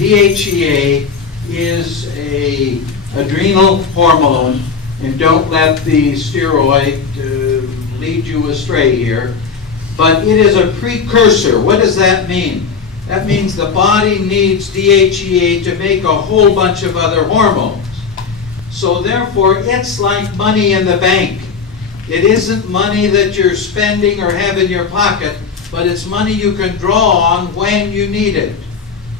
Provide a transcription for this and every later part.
DHEA is a adrenal hormone, and don't let the steroid lead you astray here, but it is a precursor. What does that mean? That means the body needs DHEA to make a whole bunch of other hormones. So therefore, it's like money in the bank. It isn't money that you're spending or have in your pocket, but it's money you can draw on when you need it.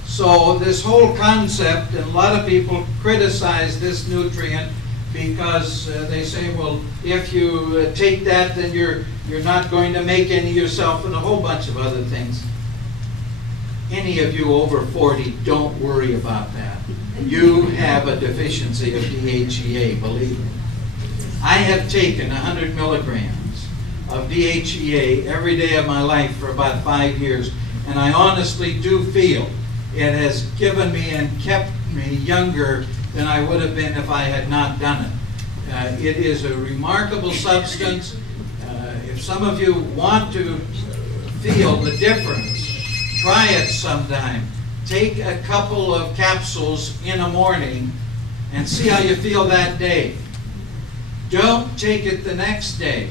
So this whole concept, and a lot of people criticize this nutrient because they say, well, if you take that, then you're not going to make any yourself, and a whole bunch of other things. Any of you over 40, don't worry about that. You have a deficiency of DHEA, believe me. I have taken 100 milligrams of DHEA every day of my life for about 5 years, and I honestly do feel it has given me and kept me younger than I would have been if I had not done it. It is a remarkable substance. If some of you want to feel the difference, try it sometime. Take a couple of capsules in the morning and see how you feel that day. Don't take it the next day,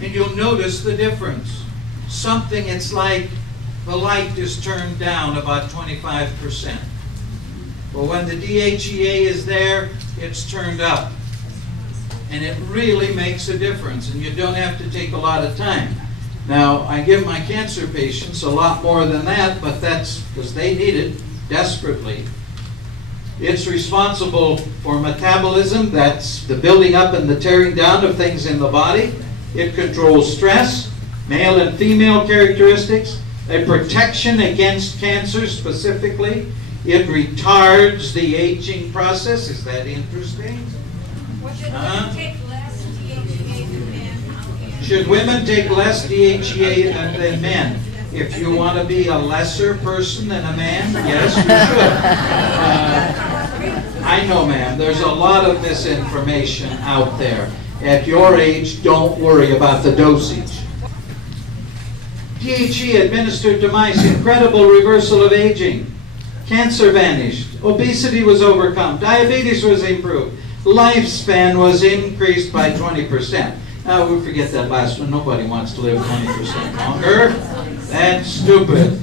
and you'll notice the difference. It's like the light is turned down about 25%. But when the DHEA is there, it's turned up. And it really makes a difference, and you don't have to take a lot of time. Now, I give my cancer patients a lot more than that, but that's because they need it desperately. It's responsible for metabolism, that's the building up and the tearing down of things in the body. It controls stress, male and female characteristics, a protection against cancer specifically. It retards the aging process. Is that interesting? Should women take less DHEA than men? Should women take less DHEA than men? If you want to be a lesser person than a man, yes, you should. I know, ma'am, there's a lot of misinformation out there. At your age, don't worry about the dosage. DHEA administered to mice, incredible reversal of aging. Cancer vanished. Obesity was overcome. Diabetes was improved. Lifespan was increased by 20%. Now, we forget that last one. Nobody wants to live 20% longer. That's stupid.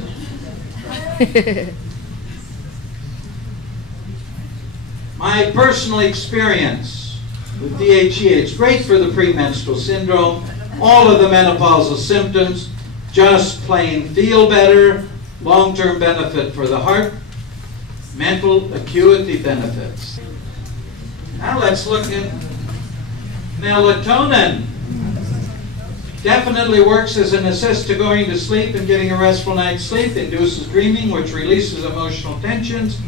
My personal experience with DHEA, it's great for the premenstrual syndrome, all of the menopausal symptoms, just plain feel better, long-term benefit for the heart, mental acuity benefits. Now let's look at melatonin. Definitely works as an assist to going to sleep and getting a restful night's sleep, induces dreaming, which releases emotional tensions.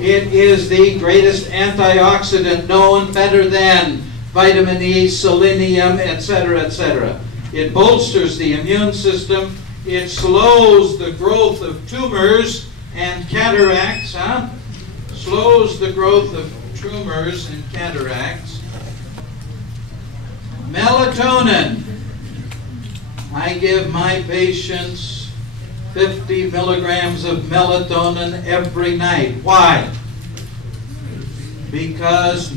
It is the greatest antioxidant known, better than vitamin E, selenium, etc., etc. It bolsters the immune system. It slows the growth of tumors and cataracts. Slows the growth of tumors and cataracts. Melatonin. I give my patients 50 milligrams of melatonin every night. Why? Because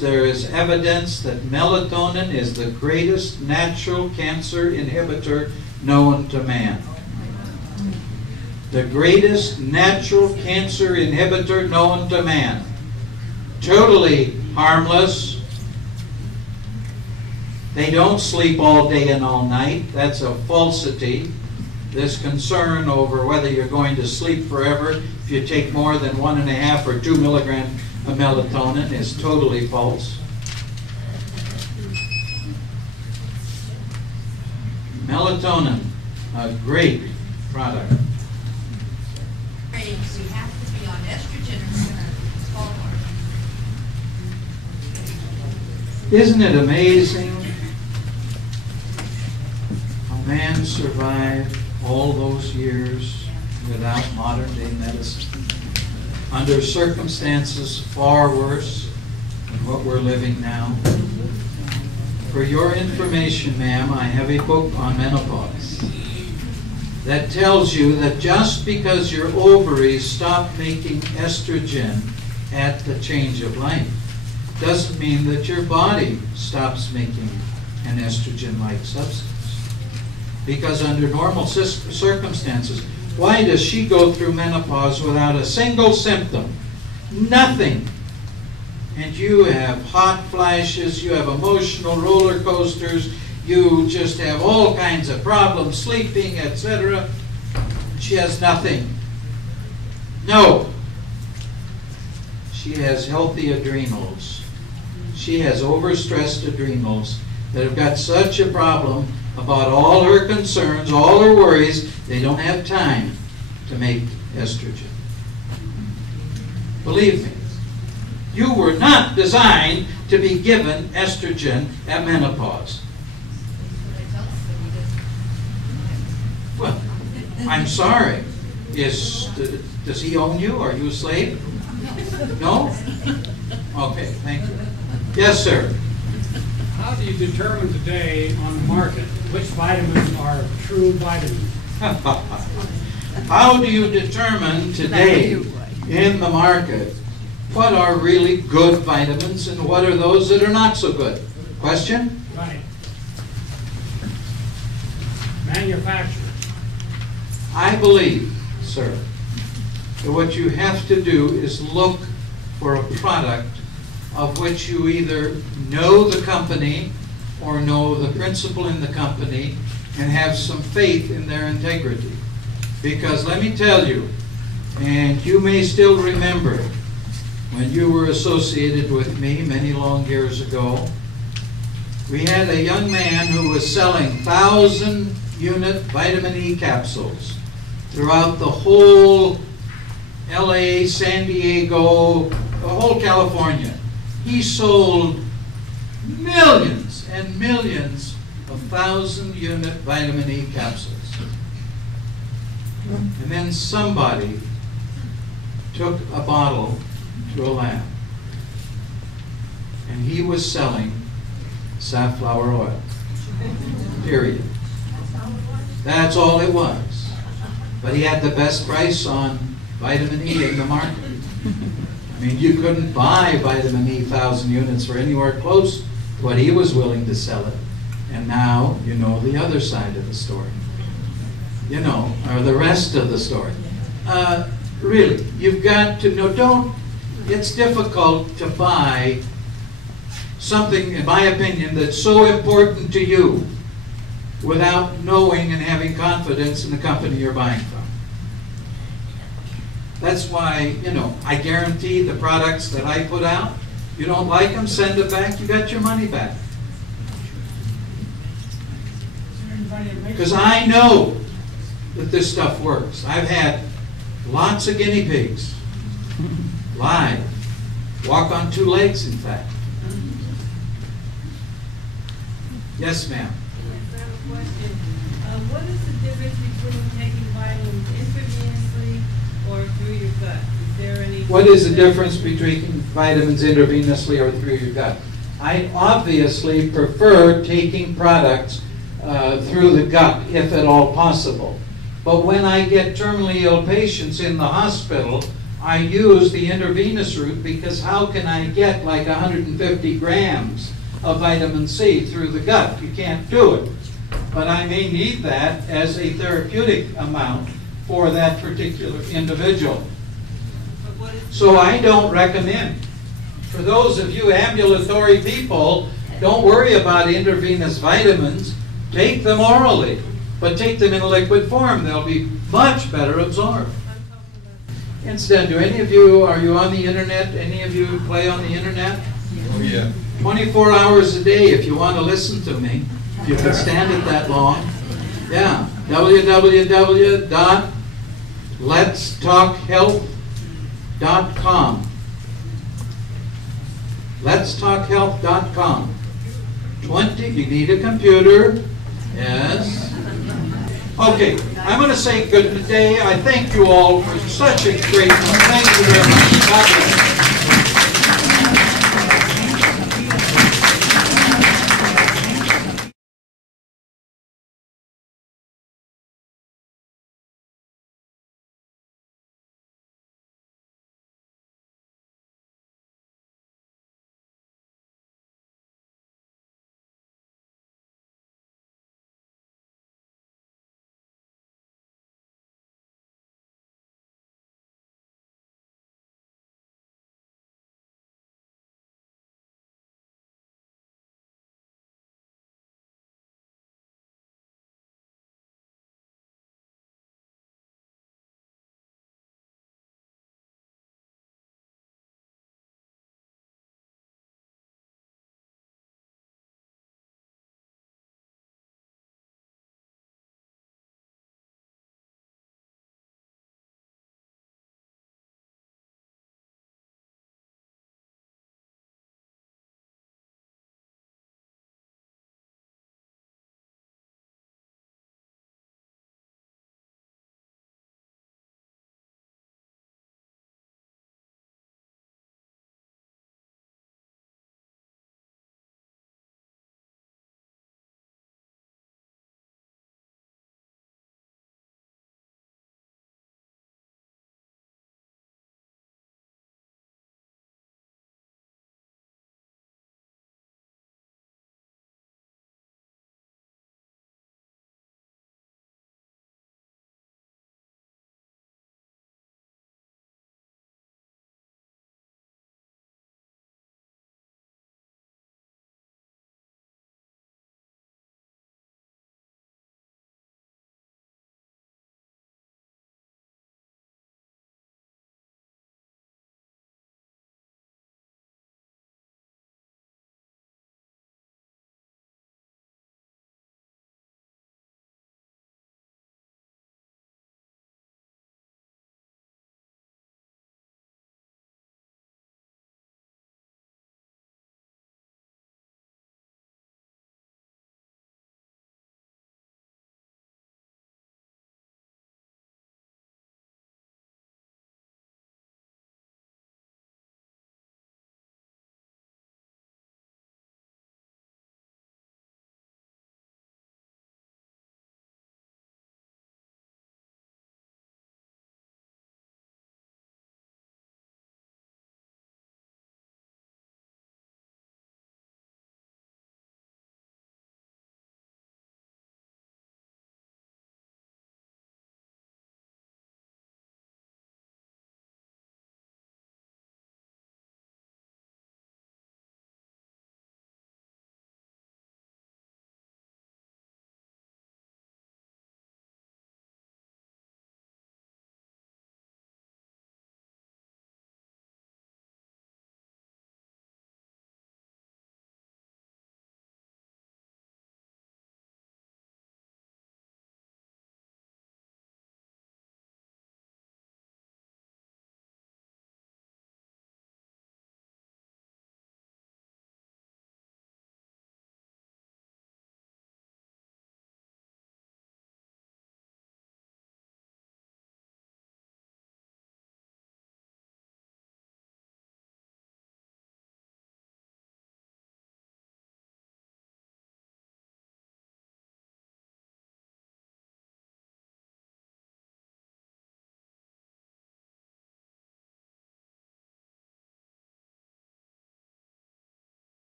there is evidence that melatonin is the greatest natural cancer inhibitor known to man. The greatest natural cancer inhibitor known to man. Totally harmless. They don't sleep all day and all night. That's a falsity. This concern over whether you're going to sleep forever if you take more than 1.5 or 2 milligrams of melatonin is totally false. Melatonin, a great product. You have to be on estrogen or it's all hard. Isn't it amazing? Man survived all those years without modern-day medicine, under circumstances far worse than what we're living now. For your information, ma'am, I have a book on menopause. that tells you that just because your ovaries stop making estrogen at the change of life doesn't mean that your body stops making an estrogen-like substance. Because under normal circumstances, why does she go through menopause without a single symptom? Nothing. And you have hot flashes, you have emotional roller coasters, you just have all kinds of problems, sleeping, etc. She has nothing. No. She has healthy adrenals. She has overstressed adrenals that have got such a problem about all her concerns, all her worries, they don't have time to make estrogen. Believe me, you were not designed to be given estrogen at menopause. Well, I'm sorry. Does he own you? Are you a slave? No? Okay, thank you. Yes, sir. How do you determine today on the market which vitamins are true vitamins? How do you determine today in the market what are really good vitamins and what are those that are not so good? Question? Right. Manufacturer. I believe, sir, that what you have to do is look for a product of which you either know the company or know the principal in the company and have some faith in their integrity. Because let me tell you, and you may still remember when you were associated with me many long years ago, we had a young man who was selling 1,000-unit vitamin E capsules throughout the whole LA, San Diego, the whole California. He sold millions and millions of 1,000-unit vitamin E capsules. And then somebody took a bottle to a lab, and he was selling safflower oil. Period. That's all it was. But he had the best price on vitamin E in the market. I mean, you couldn't buy vitamin E 1,000 units for anywhere close to what he was willing to sell it. And now you know the other side of the story. You know, or the rest of the story. Really, you've got to know, it's difficult to buy something, in my opinion, that's so important to you without knowing and having confidence in the company you're buying from. That's why, you know, I guarantee the products that I put out, you don't like them, send it back, you got your money back. Because I know that this stuff works. I've had lots of guinea pigs, live, walk on 2 legs, in fact. Yes, ma'am. Yes, I have a question. What is the difference between taking vitamins intravenously or through your gut? Is there any? What is the difference between vitamins intravenously or through your gut? I obviously prefer taking products through the gut, if at all possible. But when I get terminally ill patients in the hospital, I use the intravenous route because how can I get like 150 grams of vitamin C through the gut? You can't do it. But I may need that as a therapeutic amount for that particular individual. So I don't recommend. For those of you ambulatory people, don't worry about intravenous vitamins. Take them orally, but take them in a liquid form. They'll be much better absorbed. Instead, do any of you, are you on the internet? Any of you play on the internet? Oh, yeah. 24 hours a day if you want to listen to me, if you can stand it that long. Yeah, www.letstalkhealth.com. Letstalkhealth.com. You need a computer. Yes. Okay, I'm going to say good day. I thank you all for such a great one. Thank you very much. God bless.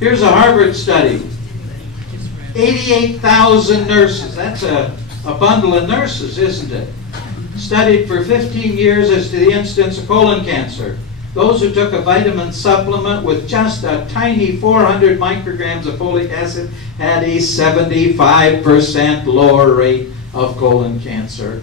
Here's a Harvard study. 88,000 nurses, that's a bundle of nurses, isn't it? Studied for 15 years as to the incidence of colon cancer. Those who took a vitamin supplement with just a tiny 400 micrograms of folic acid had a 75% lower rate of colon cancer.